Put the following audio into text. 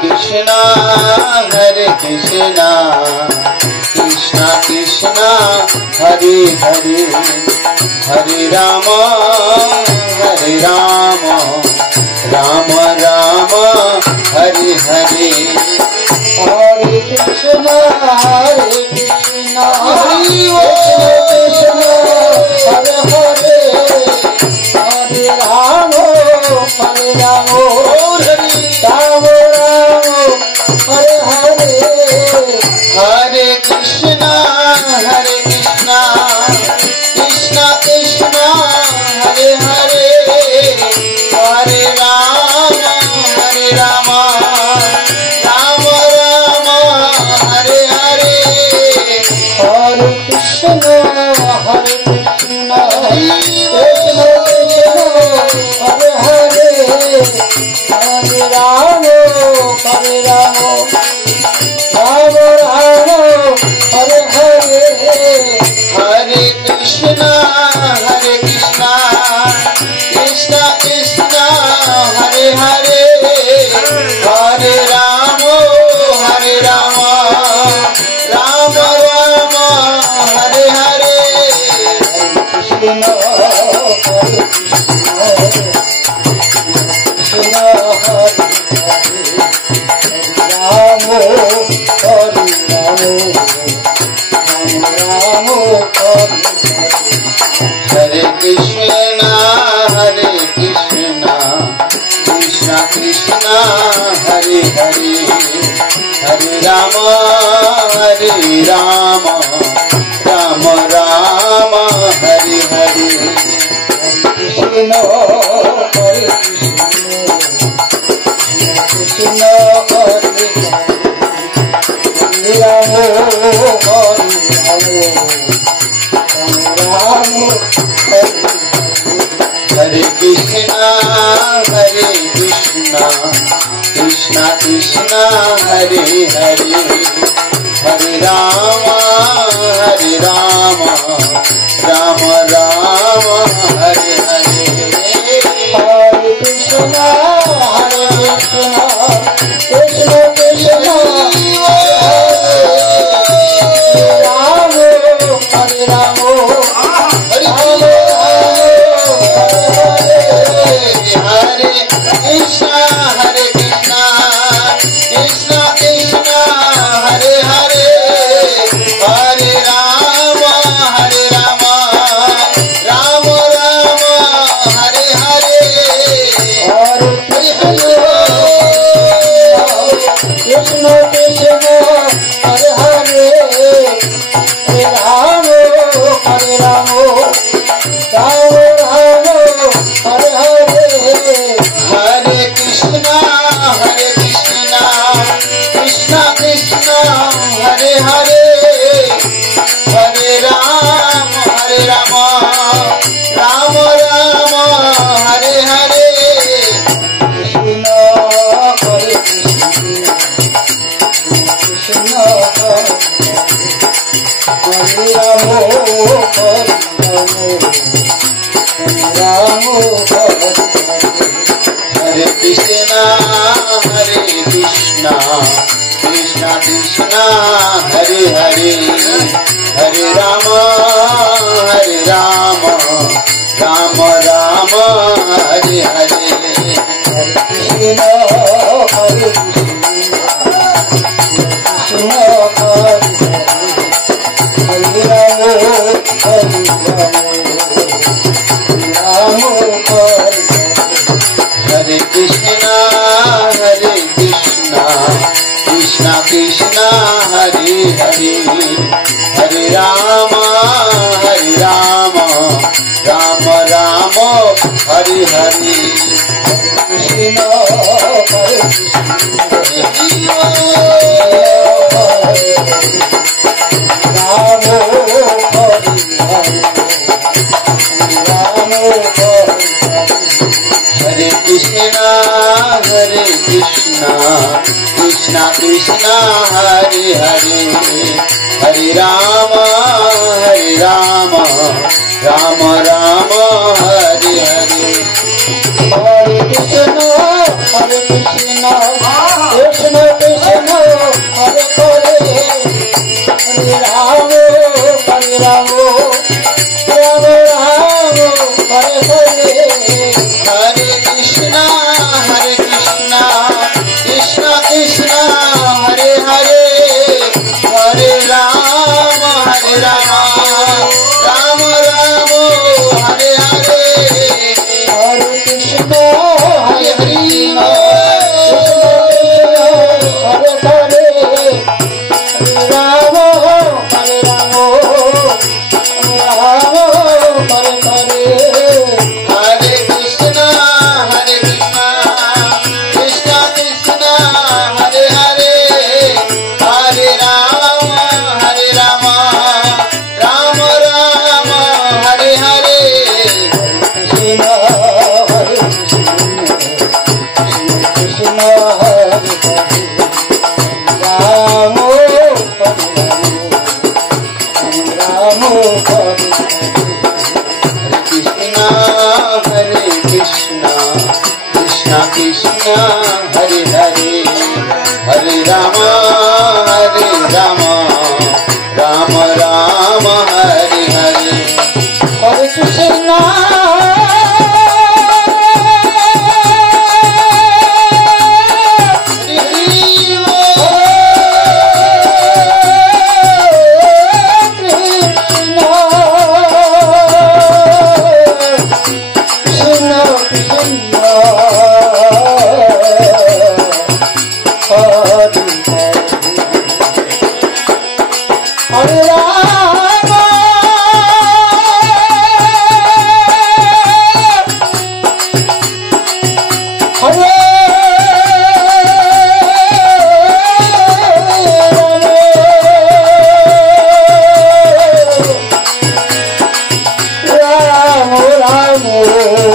Krishna Hare Krishna Krishna Krishna Hare Hare Hare Rama Hare Rama Rama Hare Hare Krishna Krishna Krishna Hare Hare Hare Rama Rama Rama Hare Hare Hare Krishna Krishna Krishna Hare Hare Hare Rama Rama Hare Hare Hare Krishna Krishna Krishna Hare Hare Hare Rama Rama Hare Hare Hare Krishna Krishna Krishna Hare Hare Hare Rama Hare Hare Hare Krishna Krishna Krishna Hare Hare Hare Rama Rama Hare Hare Krishna Krishna Hare Krishna Krishna Krishna Hare Hare Hare Rama Rama Hare Hare Krishna Krishna Hare Krishna Krishna Krishna Hare Hare Hare Rama Rama Hare Hare Hare Krishna Krishna Krishna Hare Rama Hare Krishna Krishna Krishna Hare Hare Hare Rama Rama Hare Hare Hare Krishna Krishna Krishna Hare Hare Hare Rama Hare Rama Hare Hare Hare Krishna Krishna Krishna Hare Hare Hare Rama Rama Hare Hare Krishna Hare Krishna Hare Rama Hare Rama Hare Krishna Krishna Krishna Hare Hare Hare Rama Rama Hare Hare Krishna Hare Krishna Hare Rama Hare Rama Hare Krishna Krishna Krishna Hare Hare Hare Rama Rama Hare Hare Krishna Hare Krishna Krishna Krishna Hare Hare Hare Rama Rama Rama Hare Hare Hare Krishna Krishna Krishna Hare Hare Hare Rama Rama Rama Hare Hare Hare Krishna Krishna Krishna Hare Hare Hare Rama Rama Rama Hare Hare Hare Krishna Hare Krishna Hare Hare Rama Hare Rama Rama Hare Hare Hare Krishna Krishna Krishna Hare Hare Hare Rama Rama Rama Hare Hare Krishna Hare Krishna Hare Hare Rama Rama Hare Krishna Krishna Krishna Hare Hare Hare Rama Rama Rama Hare Hare Hare Krishna Rama